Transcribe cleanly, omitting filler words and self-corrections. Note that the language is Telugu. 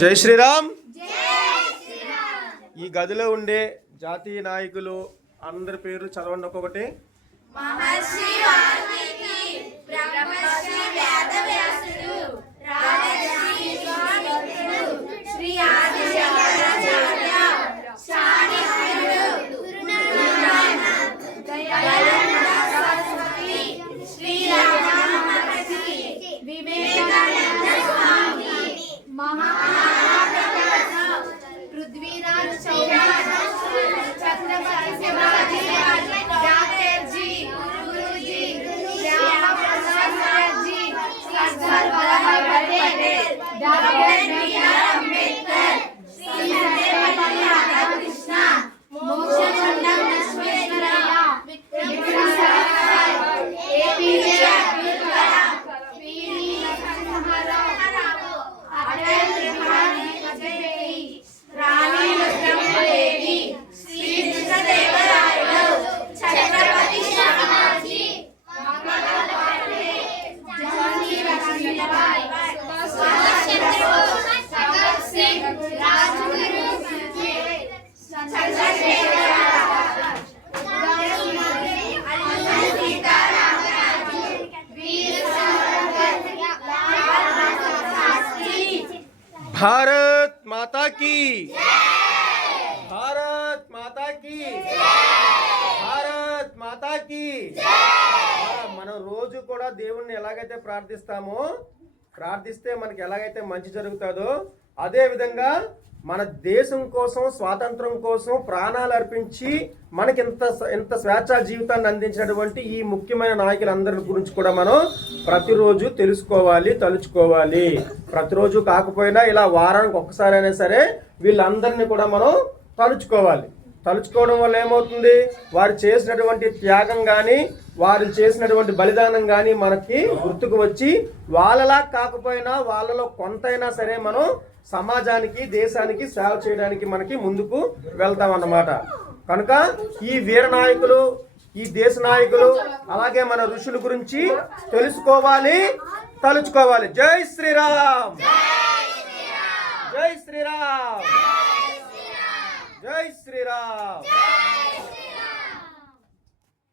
జై శ్రీరామ్. ఈ గదిలో ఉండే జాతీయ నాయకులు అందరి పేరు చదవండి ఒక్కొక్కటి. మహర్షి వాల్మీకి, బ్రహ్మశ్రీ వేదవ్యాసుడు, రాజర్షి విశ్వామిత్రుడు, శ్రీ ఆది Shankaracharya, శానిగ్రుడు, Guru Nanak, Dayananda Saraswati, Shri Ramana Maharshi, Vivekananda Swami, మహాప్రకాశ, Prithviraj Chauhan, Chhatrapati Shivaji Rajarshi, Guruji, Shyama Prasad ji, Sardar Vallabhbhai Patel, doctor BR Ambedkar, Shrimati Radhakrishna, Mokshagundam Visvesvaraya, Vikram Sarabhai, APJ Abdul Kalam, PV Narasimharao, Atal Bihari Vajpayee, Rani Rudramadevi, Sri Krishnadevarayalu, Chhatrapati Shivaji, Mahatma Gandhi, Jhansi Lakshmibai, Subhash Chandrabose, Bhagat Singh, Rajguru, Chandrashekhar Azad, Alluri Sitaramaraju, Veera Savarkar, Lal Bahadur Shastri. Bharat Mata కీ, భారత్ మాతా కీ, భారత్ మాతా కీ. మనం రోజు కూడా దేవుణ్ణి ఎలాగైతే ప్రార్థిస్తే మనకి ఎలాగైతే మంచి జరుగుతుందో అదే విధంగా మన దేశం కోసం, స్వాతంత్రం కోసం ప్రాణాలు అర్పించి మనకి ఇంత స్వేచ్ఛా జీవితాన్ని అందించినటువంటి ఈ ముఖ్యమైన నాయకులందరి గురించి కూడా మనం ప్రతిరోజు తెలుసుకోవాలి, తలుచుకోవాలి. ప్రతిరోజు కాకపోయినా ఇలా వారానికి ఒక్కసారి అయినా సరే వీళ్ళందరినీ కూడా మనం తలుచుకోవడం వల్ల ఏమవుతుంది, వారు చేసినటువంటి త్యాగం కానీ, వారు చేసినటువంటి బలిదానం కానీ మనకి గుర్తుకు వచ్చి వాళ్ళలా కాకపోయినా వాళ్ళలో కొంతైనా సరే మనం సమాజానికి, దేశానికి సేవ చేయడానికి మనకి ముందుకు వెళ్తాం అన్నమాట. కనుక ఈ వీర నాయకులు, ఈ దేశ నాయకులు, అలాగే మన ఋషుల గురించి తెలుసుకోవాలి, తలుచుకోవాలి. జై శ్రీరామ్, జై శ్రీరామ్, జై శ్రీరామ్.